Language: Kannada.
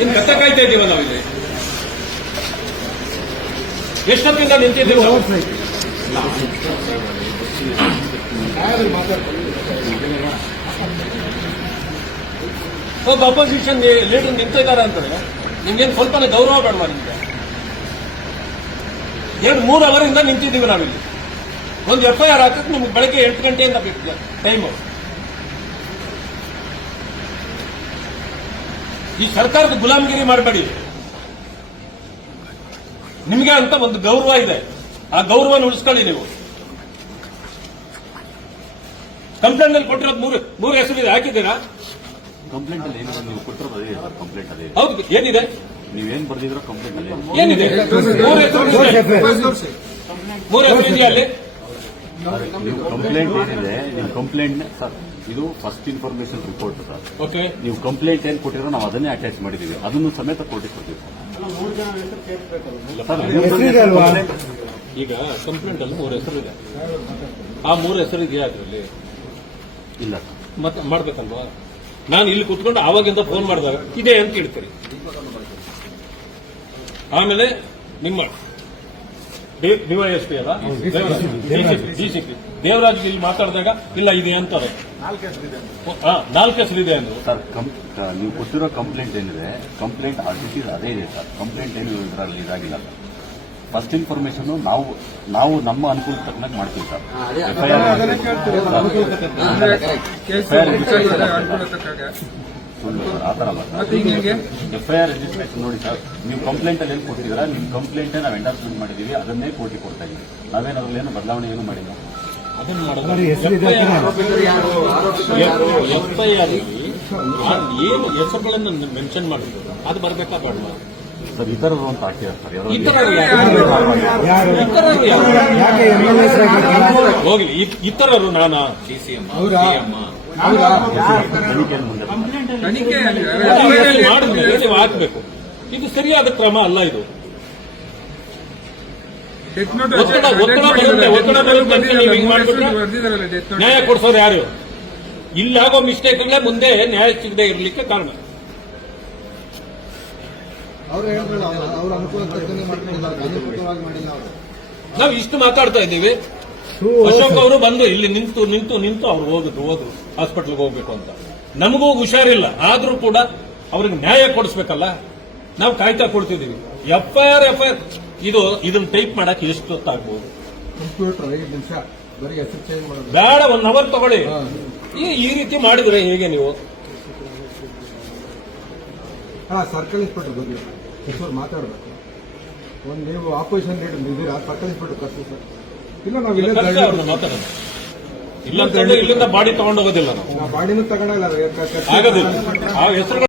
ಇನ್ನು ಕತ್ತ ಕಾಯ್ತಾ ಇದ್ದೀವ ನಾವಿಲ್ಲಿ ಎಷ್ಟೊತ್ತಿಂದ ನಿಂತಿದ್ದೀವಿ ಒಬ್ಬ ಅಪೋಸಿಷನ್ ಲೀಡರ್ ನಿಂತಿದ್ದಾರೆ ಅಂತಾರೆ ನಿಮ್ಗೇನು ಸ್ವಲ್ಪ ಗೌರವ ಬೇಡವಾ ನಿಮ್ಗೆ? 2-3 ಅವರಿಂದ ನಿಂತಿದ್ದೀವಿ ನಾವಿಲ್ಲಿ. ಒಂದು FIR ಹಾಕಕ್ಕೆ ನಿಮ್ಗೆ ಬೆಳಗ್ಗೆ 8 ಗಂಟೆಯಿಂದ ಬೇಕು ಟೈಮು. ಈ ಸರ್ಕಾರದ ಗುಲಾಮಗಿರಿ ಮಾಡಬೇಡಿ. ನಿಮಗೆ ಅಂತ ಒಂದು ಗೌರವ ಇದೆ, ಆ ಗೌರವನ ಉಳಿಸ್ಕೊಳ್ಳಿ ನೀವು. ಕಂಪ್ಲೇಂಟ್ ಅಲ್ಲಿ ಕೊಟ್ಟಿರೋದು ಮೂರು ಹೆಸರಿದೆ, ಹಾಕಿದ್ದೀರಾ? ಕಂಪ್ಲೇಂಟ್ ಅಲ್ಲಿ ಏನಿದೆ ನೀವು ಕೊಟ್ಟಿರೋದು ಅದೇ ಕಂಪ್ಲೇಂಟ್ ಅದೇ. ಹೌದು, ಏನಿದೆ? ನೀವೇನ್ ಬರ್ದಿದ್ರೋ ಕಂಪ್ಲೇಂಟ್ ಅಲ್ಲಿ ಏನಿದೆ? ಮೂರು ಹೆಸರು ಇದೆಯಾ ಅಲ್ಲಿ? ನೀವು ಕಂಪ್ಲೇಂಟ್ ಏನಿದೆ, ನೀವು ಕಂಪ್ಲೇಂಟ್ ಸರ್, ಇದು first information report sir. Okay, ನೀವು ಕಂಪ್ಲೇಂಟ್ ಏನ್ ಕೊಟ್ಟಿರೋ ನಾವು ಅದನ್ನೇ ಅಟ್ಯಾಚ್ ಮಾಡಿದೀವಿ, ಅದನ್ನು ಸಮೇತ ಕೋರ್ಟಿಗೆ ಕೊಡ್ತೀವಿ ಸರ್. ಈಗ ಕಂಪ್ಲೇಂಟ್ ಅಲ್ಲಿ 3 ಹೆಸರು ಇದೆ, ಆ 3 ಹೆಸರು ಇದೆಯಾ ಅದರಲ್ಲಿ? ಇಲ್ಲ ಮತ್ತೆ ಮಾಡ್ಬೇಕಲ್ವಾ? ನಾನು ಇಲ್ಲಿ ಕುತ್ಕೊಂಡು ಆವಾಗಿಂದ ಫೋನ್ ಮಾಡಿದಾಗ ಇದೆ ಅಂತ ಹೇಳ್ತೀರಿ. ಆಮೇಲೆ ನಿಮ್ಮ ಡಿವೈಎಸ್ಪಿ ಅಲ್ಲ, ಡಿಸಿಪಿ ದೇವರಾಜ್ ಇಲ್ಲಿ ಮಾತಾಡಿದಾಗ ಇಲ್ಲ ಇದೆ ಅಂತಾರೆ. 4 ಹೆಸರಿದೆ ಅಂದ್ರು ಸರ್. ನೀವು ಕೊಟ್ಟಿರೋ ಕಂಪ್ಲೇಂಟ್ ಏನಿದೆ, ಕಂಪ್ಲೇಂಟ್ ಅದೇ ಇದೆ ಸರ್. ಕಂಪ್ಲೇಂಟ್ ಏನು ಇದರಲ್ಲಿ ಇದಾಗಿಲ್ಲ ಸರ್. ಫಸ್ಟ್ ಇನ್ಫಾರ್ಮೇಶನ್ ನಾವು ನಮ್ಮ ಅನುಕೂಲ ತಕ್ಕನಾಗಿ ಮಾಡ್ತೀವಿ ಸರ್. ಆತರ ಅಲ್ಲ ಸರ್. FIR ರಿಜಿಸ್ಟ್ರೇಷನ್ ನೋಡಿ ಸರ್, ನೀವು ಕಂಪ್ಲೇಂಟ್ ಅಲ್ಲಿ ಏನು ಕೊಟ್ಟಿದ್ದೀರಾ, ನಿಮ್ಮ ಕಂಪ್ಲೇಂಟ್ ನಾವು ಎಂಡಾರ್ಸ್ಮೆಂಟ್ ಮಾಡಿದೀವಿ, ಅದನ್ನೇ ಕೋರ್ಟಿಗೆ ಕೊಡ್ತಾ ಇದ್ದೀವಿ. ನಾವೇನಾದ್ರಲ್ಲಿ ಏನು ಬದಲಾವಣೆ ಏನು ಮಾಡಿಲ್ಲ. ಅದನ್ನು ಮಾಡೋದು FIR ಏನು ಹೆಸರುಗಳನ್ನು ಮೆನ್ಷನ್ ಮಾಡಿದ್ರು ಅದು ಬರಬೇಕಾ ಬೇಡವಾ ಸರ್? ಇತರರು ಅಂತ ಹಾಕಿದ್ದಾರೆ ಸರ್. ಹೋಗ್ಲಿ, ಇತರರು ನಾನಾ ಮಾಡಿದ್ಮೇಲೆ ನೀವು ಹಾಕ್ಬೇಕು. ಇದು ಸರಿಯಾದ ಕ್ರಮ ಅಲ್ಲ. ಇದು ನ್ಯಾಯ ಕೊಡಿಸೋರು ಯಾರು? ಇಲ್ಲಾಗೋ ಮಿಸ್ಟೇಕ್ಗಳೇ ಮುಂದೆ ನ್ಯಾಯ ಸಿಗದೆ ಇರಲಿಕ್ಕೆ ಕಾರಣ. ನಾವು ಇಷ್ಟು ಮಾತಾಡ್ತಾ ಇದ್ದೀವಿ, ಅಶೋಕ್ ಅವರು ಬಂದು ಇಲ್ಲಿ ನಿಂತು ಅವ್ರು ಹೋದ್ರು ಹಾಸ್ಪಿಟಲ್ಗೆ ಹೋಗ್ಬೇಕು ಅಂತ. ನಮಗೂ ಹುಷಾರಿಲ್ಲ, ಆದ್ರೂ ಕೂಡ ಅವ್ರಿಗೆ ನ್ಯಾಯ ಕೊಡಿಸ್ಬೇಕಲ್ಲ, ನಾವು ಕಾಯ್ತಾ ಕೊಡ್ತಿದ್ದೀವಿ. FIR ಇದನ್ನ ಟೈಪ್ ಮಾಡಕ್ಕೆ ಎಷ್ಟು ಹೊತ್ತಾಗ್ಬೋದು? ಬೇಡ, 1 ಅವರ್ ತಗೊಳ್ಳಿ. ಈ ರೀತಿ ಮಾಡಿದ್ರೆ ಹೇಗೆ ನೀವು? ಸರ್ಕಲ್ ಇನ್ಸ್ಪೆಕ್ಟರ್ ಬಂದಿಲ್ಲ, ಮಾತಾಡಬೇಕು. ನೀವು ಆಪೋಸಿಷನ್ ಲೀಡರ್ ಇದ್ದೀರಾ, ಸರ್ಕಲ್ ಇನ್ಸ್ಪೆಕ್ಟರ್ ಕರ್ಸಿ ಸರ್. ಇಲ್ಲ, ನಾವು ಮಾತಾಡೋಣ. ಇಲ್ಲಿಂದ ಬಾಡಿ ತಗೊಂಡೋಗೋದಿಲ್ಲ ನಾವು. ಬಾಡಿನೂ ತಗೊಂಡಲ್ಲ ಆಗೋದಿಲ್ಲ. ಆ ಹೆಸರು